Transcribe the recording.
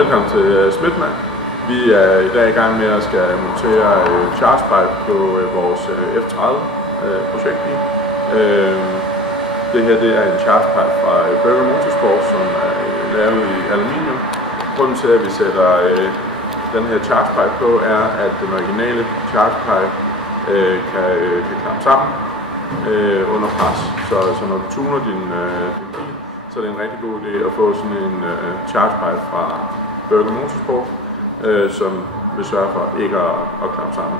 Velkommen til Smitman. Vi er i dag i gang med at skal montere chargepipe på vores F30 projektbil. Det her det er en chargepipe fra Burger Motorsport, som er lavet i aluminium. Grunden til at vi sætter den her chargepipe på er, at den originale chargepipe kan klappe sammen under pres. Så når du tuner din bil, så er det en rigtig god idé at få sådan en chargepipe fra Burger Motorsport, som vil sørge for ikke at klappe sammen.